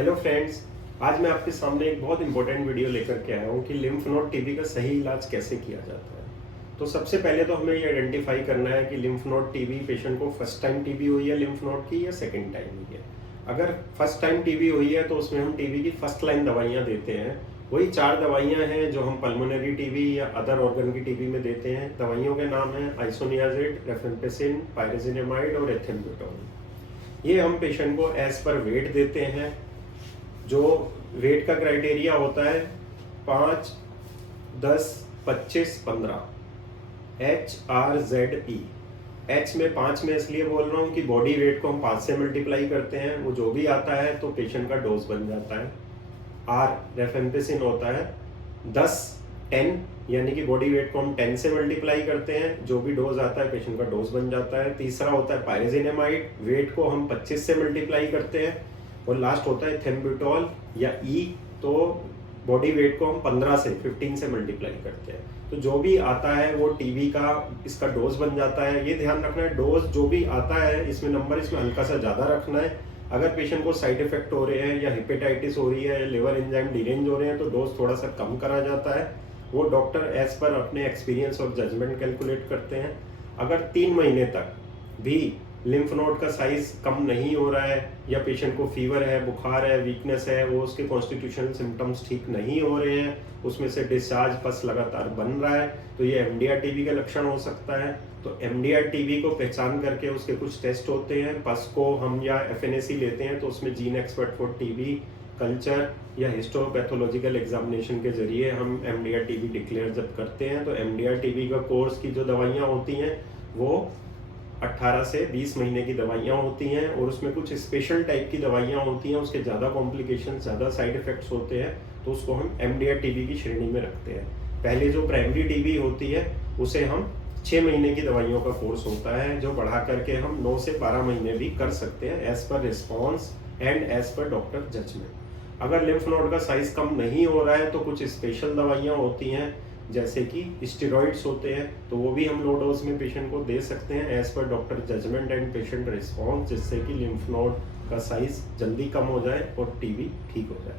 Hello friends, आज मैं आपके सामने एक बहुत इंपॉर्टेंट वीडियो लेकर के आया हूँ कि लिम्फ नोड टीबी का सही इलाज कैसे किया जाता है। तो सबसे पहले तो हमें ये आइडेंटिफाई करना है कि लिम्फ नोड टीबी पेशेंट को फर्स्ट टाइम टीबी हुई है लिम्फ नोड की या सेकंड टाइम हुई है। अगर फर्स्ट टाइम टीबी हुई है तो उसमें हम टीबी की फर्स्ट लाइन दवाइयाँ देते हैं। वही 4 दवाइयाँ हैं जो हम पल्मोनरी टीबी या अदर ऑर्गन की टीबी में देते हैं। दवाइयों के नाम हैं आइसोनियाजिड, रेफेम्पिसिन, पायरेजिनामाइड और एथिम्बुटोल। ये हम पेशेंट को एज पर वेट देते हैं। जो वेट का क्राइटेरिया होता है 5, 10, 25, 15 HRZE। एच में 5 में इसलिए बोल रहा हूँ कि बॉडी वेट को हम 5 से मल्टीप्लाई करते हैं, वो जो भी आता है तो पेशेंट का डोज बन जाता है। आर रेफेम्पिसिन होता है 10, 10 यानी कि बॉडी वेट को हम 10 से मल्टीप्लाई करते हैं, जो भी डोज आता है पेशेंट का डोज बन जाता है। तीसरा होता है पायरेजिनामाइड, वेट को हम 25 से मल्टीप्लाई करते हैं। और लास्ट होता है एथिम्बुटोल या ई, तो बॉडी वेट को हम 15 से 15 से मल्टीप्लाई करते हैं। तो जो भी आता है वो टीबी का इसका डोज बन जाता है। ये ध्यान रखना है, डोज जो भी आता है इसमें नंबर इसमें हल्का सा ज़्यादा रखना है। अगर पेशेंट को साइड इफेक्ट हो रहे हैं या हेपेटाइटिस हो रही है, लिवर एंजाइम डिरेंज हो रहे हैं, तो डोज थोड़ा सा कम करा जाता है। वो डॉक्टर एज पर अपने एक्सपीरियंस और जजमेंट कैलकुलेट करते हैं। अगर 3 महीने तक भी लिम्फ नोड का साइज कम नहीं हो रहा है या पेशेंट को फीवर है, बुखार है, वीकनेस है, वो उसके कॉन्स्टिट्यूशनल सिम्टम्स ठीक नहीं हो रहे हैं, उसमें से डिस्चार्ज पस लगातार बन रहा है, तो ये एमडीआर टीबी का लक्षण हो सकता है। तो एमडीआर टीबी को पहचान करके उसके कुछ टेस्ट होते हैं। पस को हम या एफएनएसी लेते हैं तो उसमें gene expert for TB culture या हिस्टोपैथोलॉजिकल एग्जामिनेशन के जरिए हम एमडीआर टीबी डिक्लेयर जब करते हैं तो एमडीआर टीबी का कोर्स की जो दवाइयाँ होती हैं वो 18 से 20 महीने की दवाइयाँ होती हैं। और उसमें कुछ स्पेशल टाइप की दवाइयाँ होती हैं, उसके ज़्यादा कॉम्प्लिकेशन, ज़्यादा साइड इफ़ेक्ट्स होते हैं, तो उसको हम एमडीआर टीबी की श्रेणी में रखते हैं। पहले जो प्राइमरी टीबी होती है उसे हम 6 महीने की दवाइयों का कोर्स होता है, जो बढ़ा करके हम 9 से 12 महीने भी कर सकते हैं as per response and as per doctor judgement. अगर लिम्फ नोड का साइज कम नहीं हो रहा है तो कुछ स्पेशल दवाइयाँ होती हैं जैसे कि स्टेरॉइड्स होते हैं, तो वो भी हम लो डोज में पेशेंट को दे सकते हैं as per doctor judgement and patient response, जिससे कि लिम्फ नोड का साइज जल्दी कम हो जाए और टीबी ठीक हो जाए।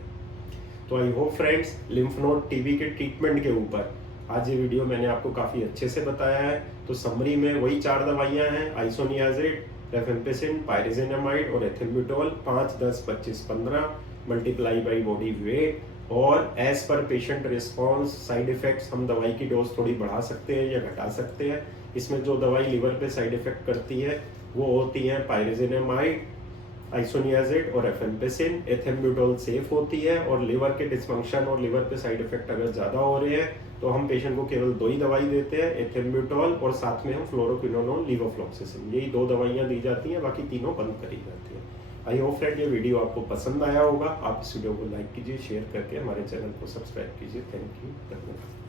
तो I hope friends, lymph node TB के ट्रीटमेंट के ऊपर आज ये वीडियो मैंने आपको काफ़ी अच्छे से बताया है। तो समरी में वही 4 दवाइयाँ हैं, आइसोनियाजिड, रेफेम्पिसिन, पायरेजिनामाइड और ethambutol. 5, 10, 25, 15 multiply by body weight, और as per patient response, side effects हम दवाई की डोज थोड़ी बढ़ा सकते हैं या घटा सकते हैं। इसमें जो दवाई लिवर पे साइड इफेक्ट करती है वो होती है पायरेजिनामाइड, आइसोनियाजिड और रेफेम्पिसिन। एथिम्बुटोल सेफ होती है, और लिवर के डिस्फंक्शन और लिवर पे साइड इफेक्ट अगर ज़्यादा हो रहे हैं तो हम पेशेंट को केवल 2 ही दवाई देते हैं, एथिम्बुटोल और साथ में हम फ्लोरोक्विनोलोन, लीवोफ्लॉक्सासिन, यही 2 दवाइयाँ दी जाती हैं, बाकी तीनों बंद करी जाती हैं। आई होप फ्रेंड ये वीडियो आपको पसंद आया होगा। आप इस वीडियो को लाइक कीजिए, शेयर करके हमारे चैनल को सब्सक्राइब कीजिए। थैंक यू, धन्यवाद।